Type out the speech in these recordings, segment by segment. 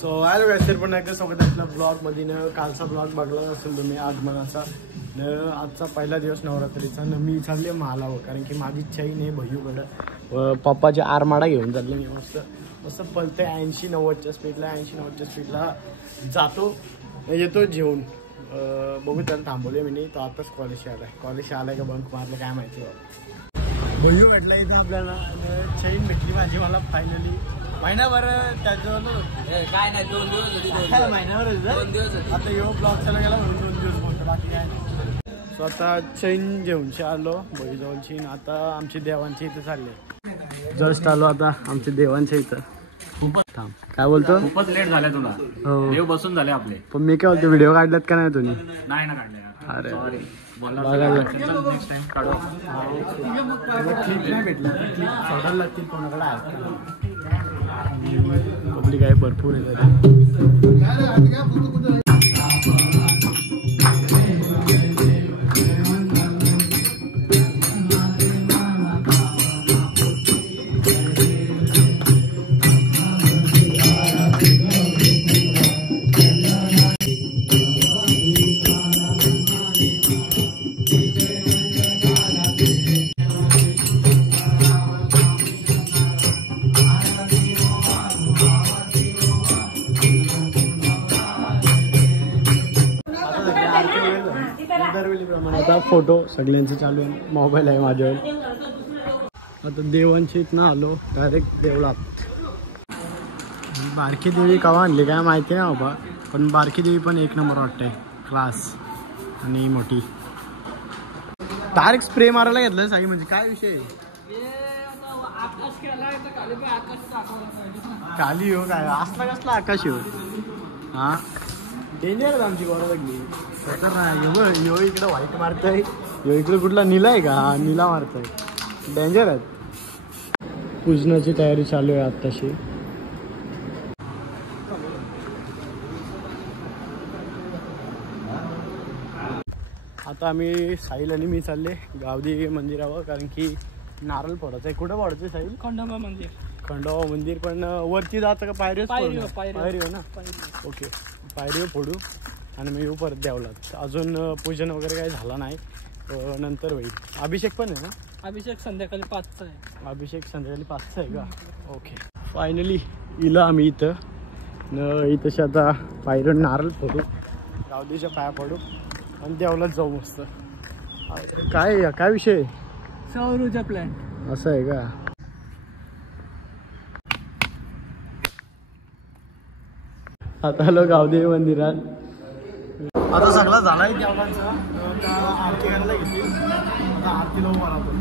So hello गाईस, पण एकदा स्वागत आहे आपल्या ब्लॉगमध्ये न. कालचा ब्लॉग बघला असेल तुम्ही आगमनाचा न. आजचा पहिला दिवस नवरात्रीचा न. मी चालले महालावं कारण की माझी इच्छाही नाही भैयूकडं व पप्पाची आरमाडा घेऊन चालले. मी मस्त मस्त पलते 80-90च्या स्पीडला 80-90च्या स्पीडला जातो येतो जेवून. बघू त्याला थांबवले मी नाही. तो आताच कॉलेजशी आलाय का बंक मारलं काय माहिती. भैयू म्हटलं इथं आपल्याला चैन भेटली माझी मला फायनली. महिनाभर त्याच्यावर काय नाही 2 दिवस होती. महिन्यावर आता येऊ ब्लॉग चालू गेला म्हणून 2 दिवस बोलतो बाकी काय नाही. सो आता चैन घेऊनशी आलो भैजवळची. आता आमची देवांची इथं चालले. जस्ट आलो आता आमच्या देवांच्या इथं. खूपच थांब काय बोलतो. खूपच लेट झालाय तुला. हो देव बसून झाले आपले. पण मी काय बोलतो व्हिडिओ काढलात का नाही तुम्ही. नाही ना काढले. अरे सॉरी नेक्स्ट टाइम काढू. क्लिप नाही भेटला. क्लिप सोडायला लागतील कोणाकडे आहे. पब्लिक आहे भरपूर आहे. आता फोटो सगळ्यांचे चालू आहे. मोबाईल आहे माझ्यावर. आता देवांची इथनं आलो डायरेक्ट देवळात. बारकी देवी केव्हा आणली काय माहिती नाही बाबा, पण बारकी देवी पण एक नंबर वाटते. क्लास आणि मोठी. डायरेक्ट स्प्रे मारायला घेतलं साई. म्हणजे काय विषय खाली हो काय असला कसला आकाश हो. हा डेंजर आमची बरोबर तर नाही. यो इकडं व्हाईट मारतोय. यो इकडे कुठला नीला आहे का. हा नीला मारतोय. डेंजर आहेत. पूजनाची तयारी चालू आहे आत्ताशी. आता आम्ही साहिल आणि मी चालले गावदेवी मंदिरावर कारण की नारळ फोडायचं आहे. कुठं फोडायचं आहे साहिल. खंडोबा मंदिर. खंडोबा मंदिर पण वरती जायचं का पायरी हो ना. ओके पायरी फोडू आणि मग येऊ परत देवळात. अजून पूजन वगैरे काही झालं नाही. नंतर होईल. अभिषेक पण आहे ना. अभिषेक संध्याकाळी 5चा आहे. अभिषेक संध्याकाळी 5चा आहे का. ओके फायनली इलं आम्ही इथं न. इथंशी आता पायरीवर नारळ फोडू गावदेवीच्या पाया पडू आणि देवळात जाऊ मस्त. काय विषय. सौर ऊर्जा प्लॅन असं आहे का. आता आलो गावदेवी मंदिरात. आता सगळा झालाय देवळांचा. आता आरती करायला घेतली. आता आरतीला उभा राहतो.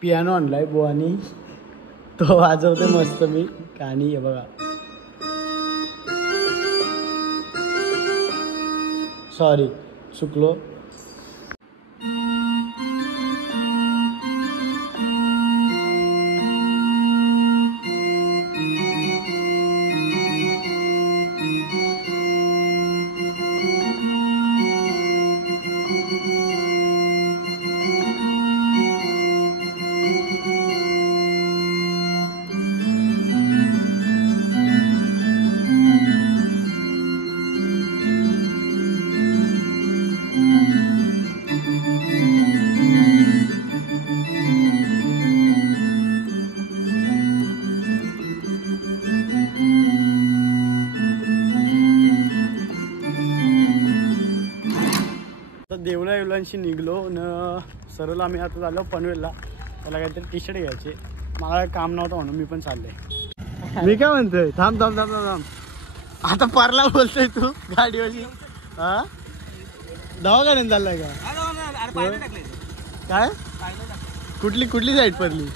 पियानो आणलाय बुवानी. तो वाजवते मस्त. मी गाणी आहे बघा. सॉरी चुकलो. दिवशी निघलो न सरळ आम्ही आता झालो पनवेलला. त्याला काहीतरी टी शर्ट घ्यायचे. मला काम नव्हतं म्हणून मी पण चालले. मी काय म्हणतोय थांब थांब थांब थांब. आता पारला बोलतोय तू गाडीवरची. हा दवाखान्यात चाललाय का काय? कुठली साईड पडली?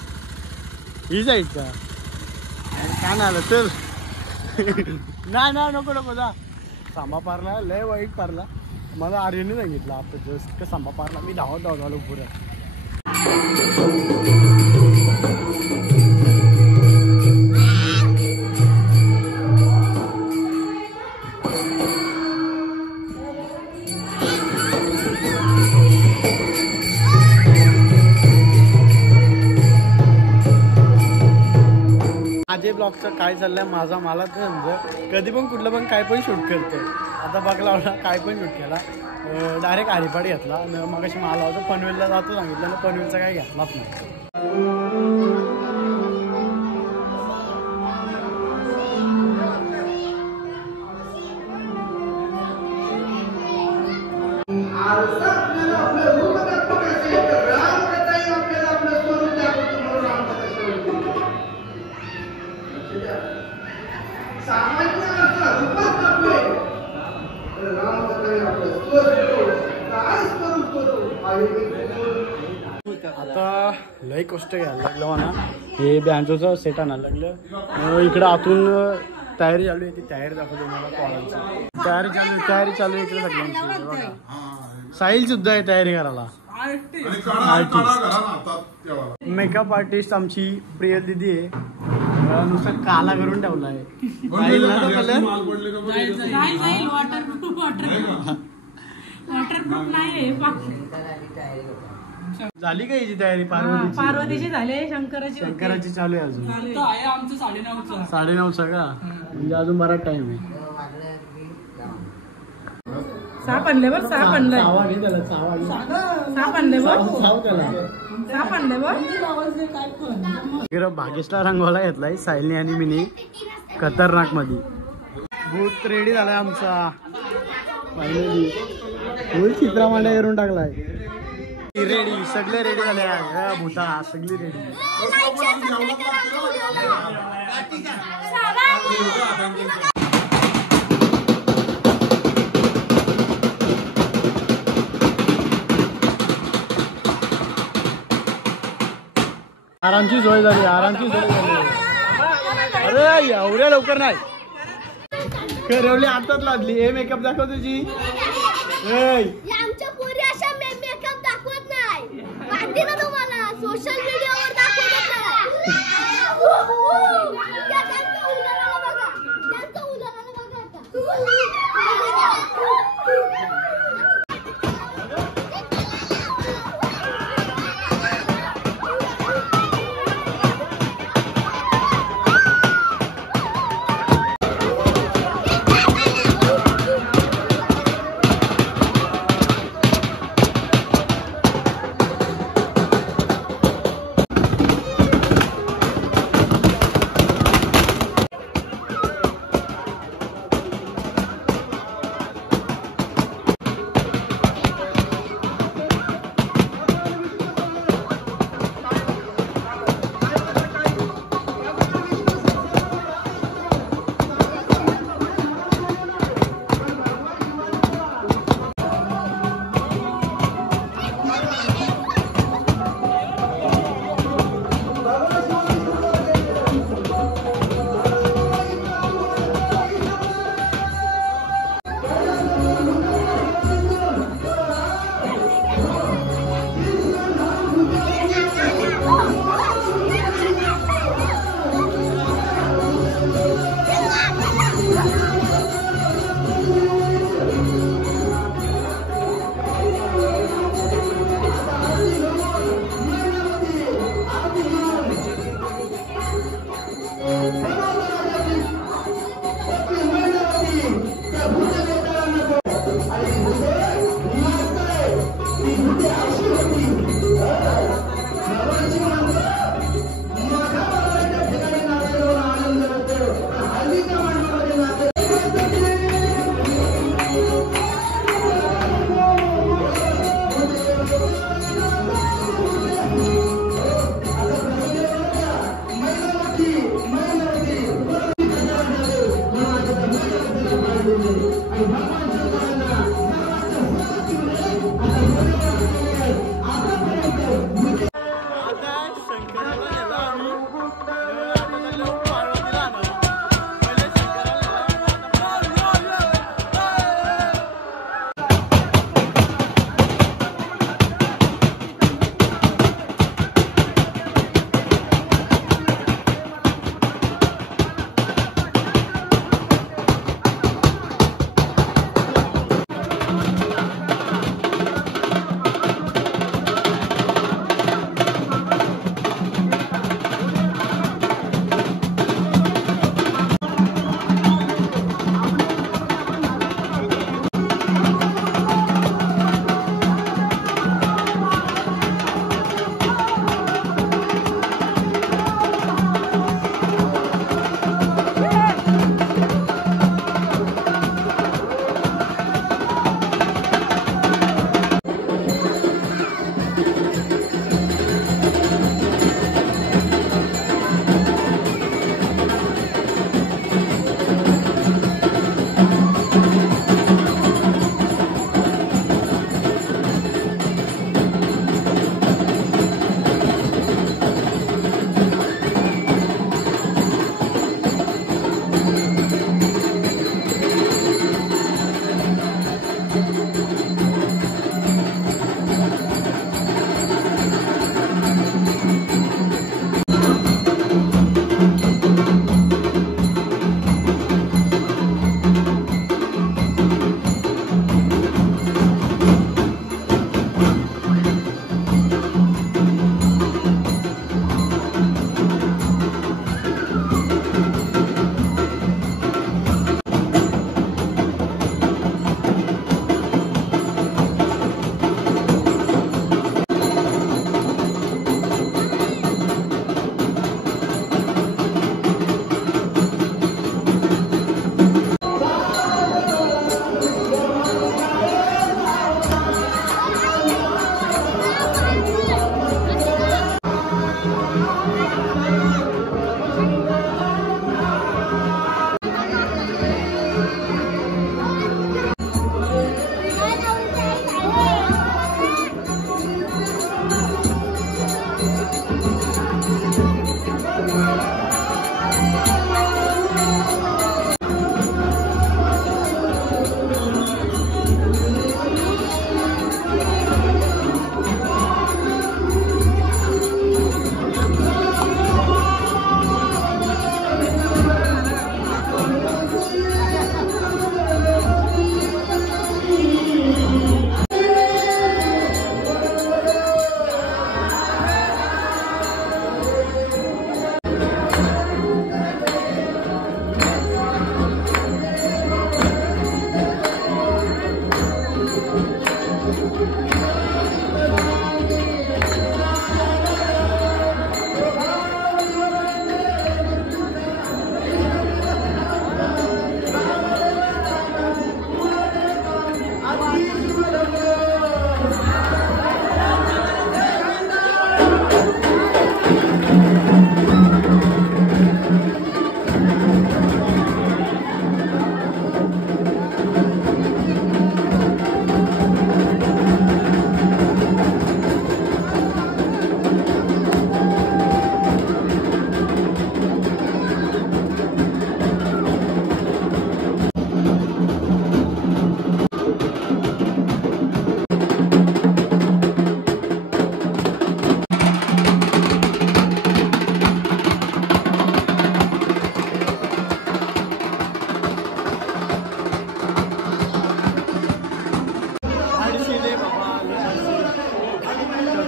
ही साईड का? काय नाही आलं चल. नाही नको नको जा. सांबा पारला लय वाईट पारला. मला आर्यने सांगितलं आता जस्ट का सांबा पारला. मी धावत आलो पुढे. माझे ब्लॉगचं काय चाललंय माझा मला तर समज कधी पण कुठलं पण काय पण शूट करतो. आता बघला होता काय पण शूट केला. डायरेक्ट हरिपाठ घेतला. मग अशी मला होतं पनवेलला जातो सांगितलं ना पनवेलचा काय घेतलाच नाही. आता लई कष्ट घ्यायला लागलं म्हणा. हे बँजोचं सेट आणायला लागलं. इकडं आतून तयारी चालू आहे. ती तयारी दाखवतो मला कॉलांची तयारी चालू आहे इकडे सगळ्यांची. बघा साहिल सुद्धा आहे तयारी करायला. मेकअप आर्टिस्ट आमची प्रियल दिदी आहे. नुसतं काला करून ठेवला आहे. झाली का याची तयारी? पार्वतीची झाली. शंकराची चालू आहे अजून. 9:30 का? म्हणजे अजून बराच टाइम आहे. भाग्येशला रंगवाला घेतलाय सायली आणि मिनी खतरनाक मध्ये. भूत रेडी झालाय आमचा फायनली. फुल चित्रा मांडा करून टाकलाय. रेडी सगळे रेडी झाले. भूता सगळी रेडी. आरामची सोय झाली. अरे एवढ्या लवकर नाही. करवली आताच लादली. हे मेकअप दाखव तुझी. सोशल मीडियावर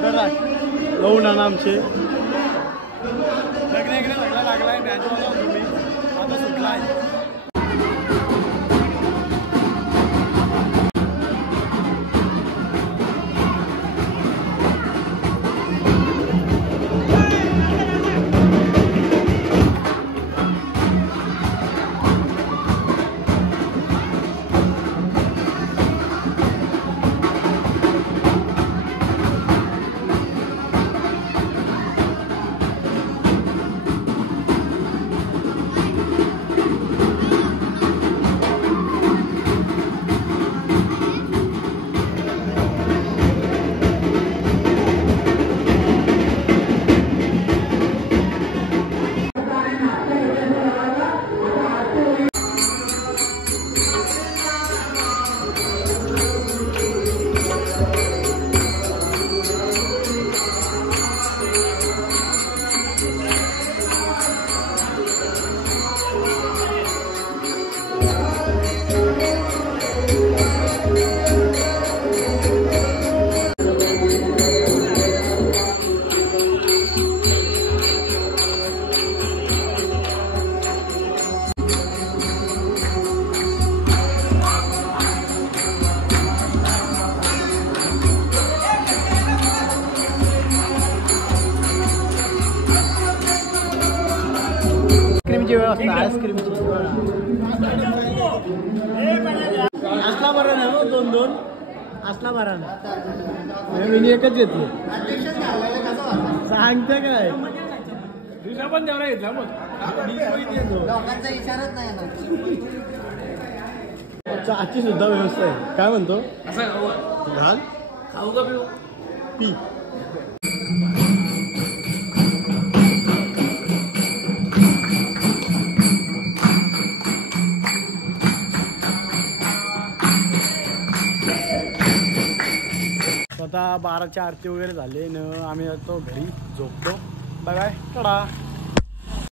नऊ नाना आमचे लग्न इकडे सगळं लागलाय बँजवाला तुम्ही आता सुटलाय. व्यवस्था आईस्क्रीमची असला बरा नाही हो. 2-2 असला बरा नाही. मी एकच घेतली सांगते काय दुसरा पण तेवढा घेतला मग लोकांचा इशाराच नाही ना. आजची सुद्धा व्यवस्था आहे. काय म्हणतो घाल खाऊ का पिऊ पी. आता 12ची आरती वगैरे झाली न आम्ही जातो घरी झोपतो. Bye bye. टाटा.